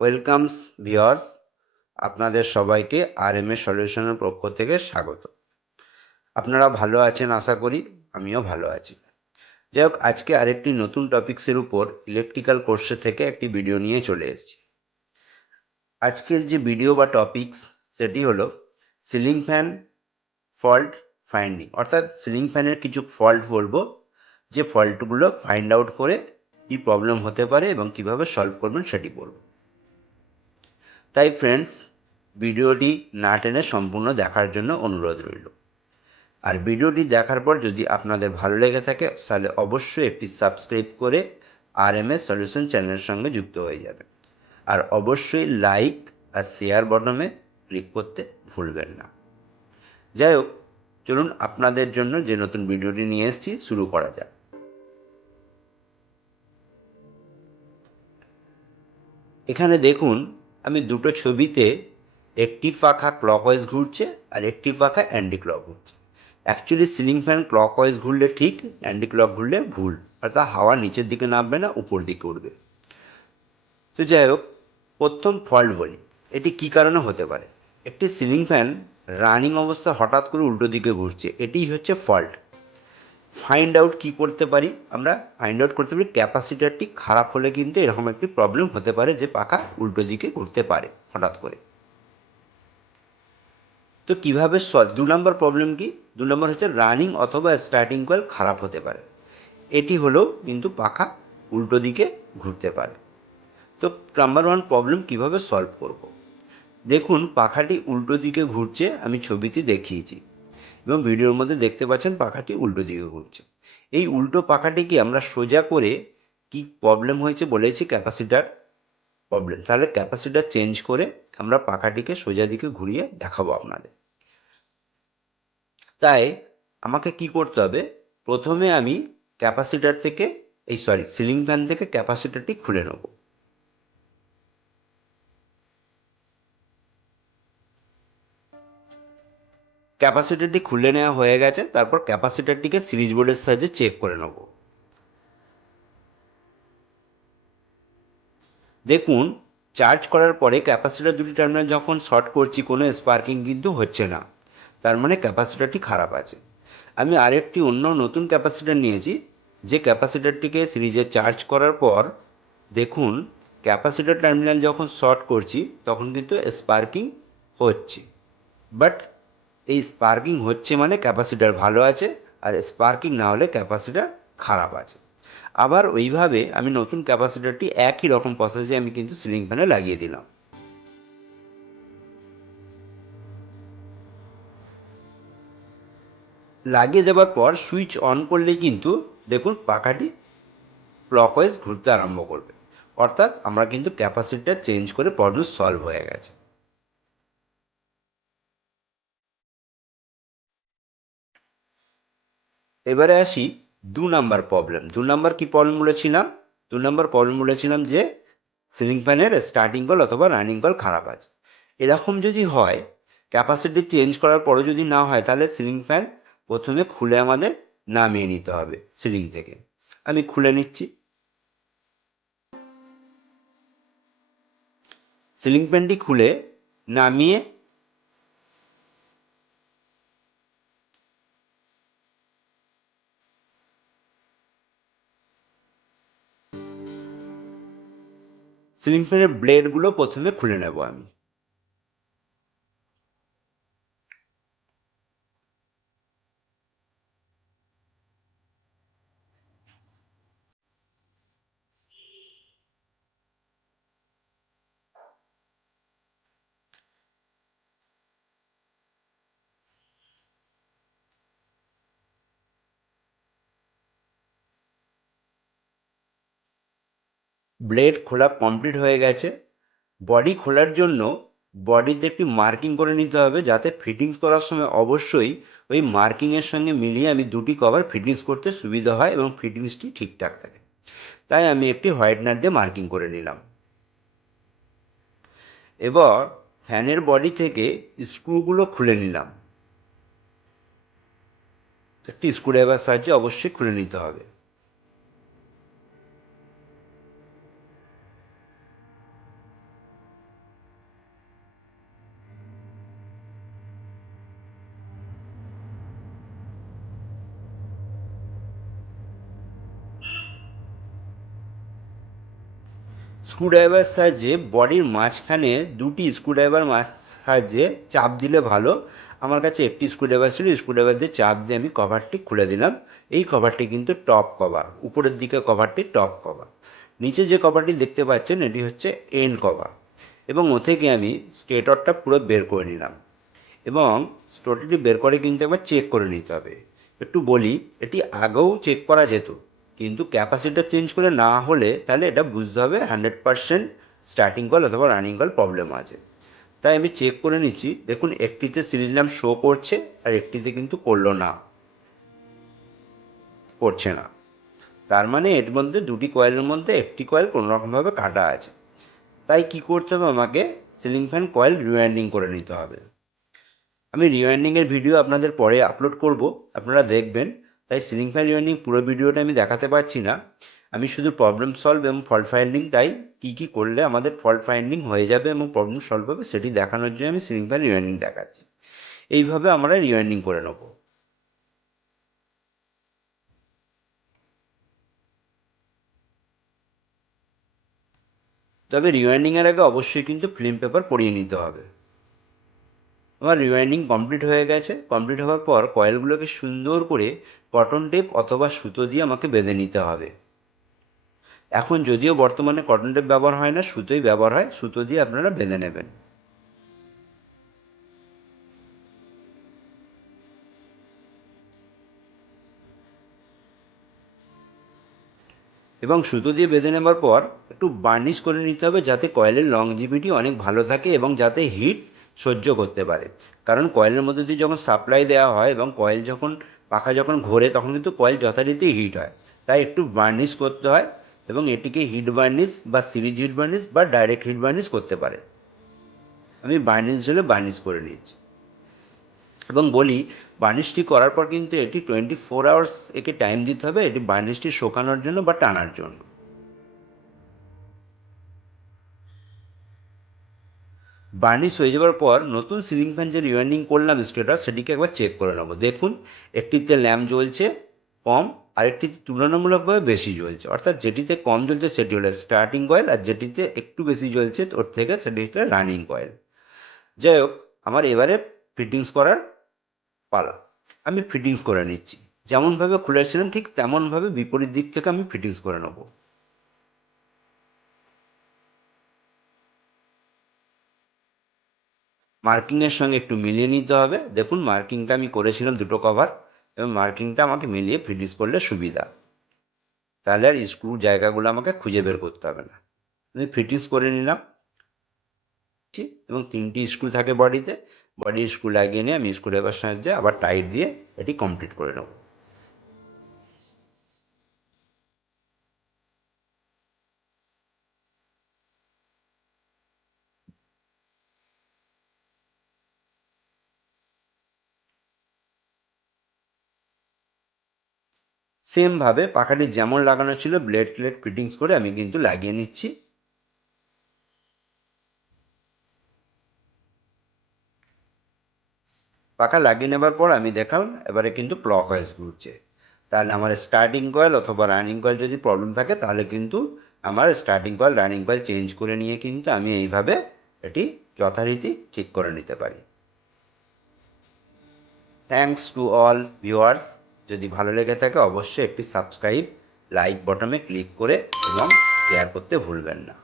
Welcomes viewers আপনাদের সবাইকে আর M A সলিউশনের পক্ষ থেকে স্বাগত। আপনারা ভালো আছেন, আশা করি? আমিও ভালো আছি। যাই হোক, আজকে আরেকটি নতুন টপিক্সের উপর ইলেকট্রিক্যাল কোর্সে থেকে একটি ভিডিও নিয়ে চলে এসেছি। আজকের যে ভিডিও বা টপিকস সেটি হলো সিলিং ফ্যান ফল্ট ফাইন্ডিং অর্থাৎ সিলিং ফ্যানের কিছু ফল্ট বলব, যে ফল্টগুলো ফাইন্ড আউট করে কী প্রবলেম হতে পারে এবং কীভাবে সলভ করবেন সেটি বলব। তাই ফ্রেন্ডস ভিডিওটি না টেনে সম্পূর্ণ দেখার জন্য অনুরোধ রইল। আর ভিডিওটি দেখার পর যদি আপনাদের ভালো লেগে থাকে, তাহলে অবশ্যই একটি সাবস্ক্রাইব করে আর এম এস সলিউশন চ্যানেলের সঙ্গে যুক্ত হয়ে যাবেন। আর অবশ্যই লাইক আর শেয়ার বটমে ক্লিক করতে ভুলবেন না। যাই হোক, চলুন আপনাদের জন্য যে নতুন ভিডিওটি নিয়ে এসেছি, শুরু করা যাক। এখানে দেখুন আমি দুটো ছবিতে একটি পাখা ক্লকওয়াইজ ঘুরছে আর একটি পাখা অ্যান্টি ক্লক ঘুরছে। অ্যাকচুয়ালি সিলিং ফ্যান ক্লকওয়াইজ ঘুরলে ঠিক অ্যান্টি ক্লক ঘুরলে ভুল অর্থাৎ হাওয়া নিচের দিকে নামবে না, উপর দিকে উঠবে তো যাই হোক, প্রথম ফল্ট বলি, এটি কী কারণে হতে পারে? একটি সিলিং ফ্যান রানিং অবস্থা হঠাৎ করে উল্টো দিকে ঘুরছে, এটিই হচ্ছে ফল্ট ফাইন্ড আউট কী করতে পারি? আমরা ফাইন্ড আউট করতে পারি ক্যাপাসিটারটি খারাপ হলে কিন্তু এরকম একটি প্রবলেম হতে পারে যে পাখা উল্টো দিকে ঘুরতে পারে হঠাৎ করে। তো কীভাবে দু নম্বর প্রবলেম কি? দু নম্বর হচ্ছে রানিং অথবা স্টার্টিং কয়েল খারাপ হতে পারে। এটি হলেও কিন্তু পাখা উল্টো দিকে ঘুরতে পারে। তো নাম্বার ওয়ান প্রবলেম কীভাবে সলভ করব। দেখুন, পাখাটি উল্টো দিকে ঘুরছে, আমি ছবিটি দেখিয়েছি। এবং ভিডিওর মধ্যে দেখতে পাচ্ছেন পাখাটি উল্টো দিকে ঘুরছে। এই উল্টো পাখাটিকে আমরা সোজা করে কি প্রবলেম হয়েছে বলেছি? ক্যাপাসিটার প্রবলেম তাহলে ক্যাপাসিটার চেঞ্জ করে আমরা পাখাটিকে সোজা দিকে ঘুরিয়ে দেখাবো আপনাদের। তাই আমাকে কি করতে হবে? প্রথমে আমি ক্যাপাসিটার থেকে, এই সরি সিলিং ফ্যান থেকে ক্যাপাসিটারটি খুলে নেব। ক্যাপাসিটারটি খুলে নেওয়া হয়ে গেছে, তারপর ক্যাপাসিটারটিকে সিরিজ বোর্ডের সাহায্যে চেক করে নেব। দেখুন চার্জ করার পরে ক্যাপাসিটার দুটি টার্মিনাল যখন শর্ট করছি, কোনো স্পার্কিং কিন্তু হচ্ছে না। তার মানে ক্যাপাসিটারটি খারাপ আছে। আমি আরেকটি অন্য নতুন ক্যাপাসিটার নিয়েছি, যে ক্যাপাসিটারটিকে সিরিজে চার্জ করার পর, দেখুন ক্যাপাসিটার টার্মিনাল যখন শর্ট করছি, তখন কিন্তু স্পার্কিং হচ্ছে। বাট এই স্পার্কিং হচ্ছে মানে ক্যাপাসিটার ভালো আছে, আর স্পার্কিং না হলে ক্যাপাসিটার খারাপ আছে। আবার ওইভাবে আমি নতুন ক্যাপাসিটারটি একই রকম প্রসেসে আমি কিন্তু সিলিং ফ্যানে লাগিয়ে দিলাম। লাগিয়ে দেওয়ার পর সুইচ অন করলে কিন্তু দেখুন পাখাটি ক্লকওয়াইজ ঘুরতে আরম্ভ করবে। অর্থাৎ আমরা কিন্তু ক্যাপাসিটিটা চেঞ্জ করে প্রবলেম সলভ হয়ে গেছে। এবারে আসি দু নাম্বার প্রবলেম দু নাম্বার কী প্রবলেম বলেছিলাম? দু নাম্বার প্রবলেম বলেছিলাম যে সিলিং ফ্যানের স্টার্টিং কল অথবা রানিং কল খারাপ আছে। এরকম যদি হয় ক্যাপাসিটি চেঞ্জ করার পরে যদি না হয়, তাহলে সিলিং ফ্যান প্রথমে খুলে আমাদের নামিয়ে নিতে হবে সিলিং থেকে। আমি খুলে নিচ্ছি। সিলিং ফ্যানটি খুলে নামিয়ে সিলিং ফ্যানের ব্লেডগুলো প্রথমে খুলে নেব আমি। ব্লেড খোলা কমপ্লিট হয়ে গেছে। বডি খোলার জন্য বডিতে একটি মার্কিং করে নিতে হবে যাতে ফিটিংস করার সময় অবশ্যই ওই মার্কিংয়ের সঙ্গে মিলিয়ে আমি দুটি কভার ফিটিংস করতে সুবিধা হয় এবং ফিটিংসটি ঠিকঠাক থাকে। তাই আমি একটি হোয়াইটনার দিয়ে মার্কিং করে নিলাম। এবার ফ্যানের বডি থেকে স্ক্রুগুলো খুলে নিলাম। একটি স্ক্রুড্রাইভার সাহায্যে অবশ্যই খুলে নিতে হবে। স্ক্রুড্রাইভার সাহায্যে বডির মাঝখানে দুটি স্ক্রুড্রাইভার সাহায্যে চাপ দিলে ভালো। আমার কাছে একটি স্ক্রুড্রাইভার ছিল স্ক্রুড্রাইভার দিয়ে চাপ দিয়ে আমি কভারটি খুলে দিলাম। এই কভারটি কিন্তু টপ কভার, উপরের দিকে কভারটি টপ কভার। নিচে যে কভারটি দেখতে পাচ্ছেন, এটি হচ্ছে এন কভার। এবং ও থেকে আমি স্টেটরটা পুরো বের করে নিলাম। এবং স্টোরটি বের করে কিন্তু একবার চেক করে নিতে হবে। একটু বলি, এটি আগেও চেক করা যেত। কিন্তু ক্যাপাসিটার চেঞ্জ করে না হলে তাহলে এটা বুঝতে হবে হান্ড্রেড পারসেন্ট স্টার্টিং কল অথবা রানিং কল প্রবলেম আছে। তাই আমি চেক করে নিচ্ছি, দেখুন একটিতে সিরিজ নাম শো করছে আর একটিতে কিন্তু করল না। করছে না। তার মানে এর মধ্যে দুটি কয়েলের মধ্যে একটি কয়েল কোনো রকমভাবে কাটা আছে। তাই কি করতে হবে আমাকে সিলিং ফ্যান কয়েল রিওয়াইন্ডিং করে নিতে হবে। আমি রিওয়াইন্ডিংয়ের ভিডিও আপনাদের পরে আপলোড করব, আপনারা দেখবেন। তাই সিলিং ফ্যান রিওয়াইন্ডিং পুরো ভিডিওটা আমি দেখাতে পারছি না। আমি শুধু প্রবলেম সলভ এবং ফল্ট ফাইন্ডিং তাই কী কী করলে আমাদের ফল্ট ফাইন্ডিং হয়ে যাবে এবং প্রবলেম সলভ হবে সেটি দেখানোর জন্য আমি সিলিং ফ্যান রিওয়াইন্ডিং দেখাচ্ছি। এইভাবে আমরা রিওয়াইন্ডিং করে নেব। তবে রিওয়াইন্ডিংয়ের আগে অবশ্যই কিন্তু ফিল্ম পেপার পরিয়ে নিতে হবে। আমার রিওয়াইন্ডিং কমপ্লিট হয়ে গেছে। কমপ্লিট হওয়ার পর কয়েলগুলোকে সুন্দর করে কটন টেপ অথবা সুতো দিয়ে আমাকে বেঁধে নিতে হবে। এখন যদিও বর্তমানে কটন টেপ ব্যবহার হয় না, সুতোই ব্যবহার হয়, সুতো দিয়ে আপনারা বেঁধে নেবেন। এবং সুতো দিয়ে বেঁধে নেবার পর একটু বার্নিশ করে নিতে হবে যাতে কয়েলের লংজিভিটি অনেক ভালো থাকে এবং যাতে হিট সহ্য করতে পারে। কারণ কয়েলের মধ্যে দিয়ে যখন সাপ্লাই দেওয়া হয় এবং কয়েল যখন পাখা যখন ঘোরে, তখন কিন্তু কয়েল যথারীতি হিট হয়। তাই একটু বার্নিশ করতে হয় এবং এটিকে হিট বার্নিশ বা সিরিজ হিট বার্নিশ বা ডাইরেক্ট হিট বার্নিশ করতে পারে। আমি বার্নিশ হলে বার্নিশ করে নিয়েছি। এবং বলি বার্নিশটি করার পর কিন্তু এটি টোয়েন্টি ফোর আওয়ার্স একে টাইম দিতে হবে। এটি বার্নিশটি শোকানোর জন্য বা টানার জন্য। বার্নিশ হয়ে যাওয়ার পর নতুন সিলিং ফ্যান যে রিওয়াইন্ডিং করলাম স্টেটার সেটিকে একবার চেক করে নেব। দেখুন, একটিতে ল্যাম্প জ্বলছে কম আরেকটিতে তুলনামূলকভাবে বেশি জ্বলছে। অর্থাৎ যেটিতে কম জ্বলছে সেটি হলো স্টার্টিং কয়েল আর যেটিতে একটু বেশি জ্বলছে ওর থেকে সেটি হচ্ছে রানিং কয়েল যাই হোক, আমার এবারে ফিটিংস করার পালা। আমি ফিটিংস করে নিচ্ছি। যেমনভাবে খুলেছিলাম, ঠিক তেমনভাবে বিপরীত দিক থেকে আমি ফিটিংস করে নেব। মার্কিংয়ের সঙ্গে একটু মিলিয়ে নিতে হবে। দেখুন, মার্কিংটা আমি করেছিলাম দুটো কভার এবং মার্কিংটা আমাকে মিলিয়ে ফিনিশ করলে সুবিধা। তাহলে আর স্ক্রু জায়গাগুলো আমাকে খুঁজে বের করতে হবে না। আমি ফিটিংস করে নিলাম। এবং তিনটি স্ক্রু থাকে বডিতে বডি স্ক্রু লাগিয়ে নিয়ে আমি স্ক্রু ড্রাইভার সাহায্যে আবার টাইট দিয়ে এটি কমপ্লিট করে নেব। সেমভাবে পাখাটি যেমন লাগানো ছিল ব্লেড প্লেট ফিটিংস করে আমি কিন্তু লাগিয়ে নিচ্ছি। পাখা লাগিয়ে নেবার পর আমি দেখালাম, এবারে কিন্তু ক্লক ওয়াইজ ঘুরছে। তাহলে আমার স্টার্টিং কয়েল অথবা রানিং কয়েল যদি প্রবলেম থাকে, তাহলে কিন্তু আমার starting coil running coil change করে নিয়ে কিন্তু আমি এইভাবে এটি যথারীতি ঠিক করে নিতে পারি। থ্যাংকস টু অল ভিউয়ার্স যদি ভালো লেগে থাকে, অবশ্যই একটি সাবস্ক্রাইব লাইক বটনে ক্লিক করে এবং শেয়ার করতে ভুলবেন না।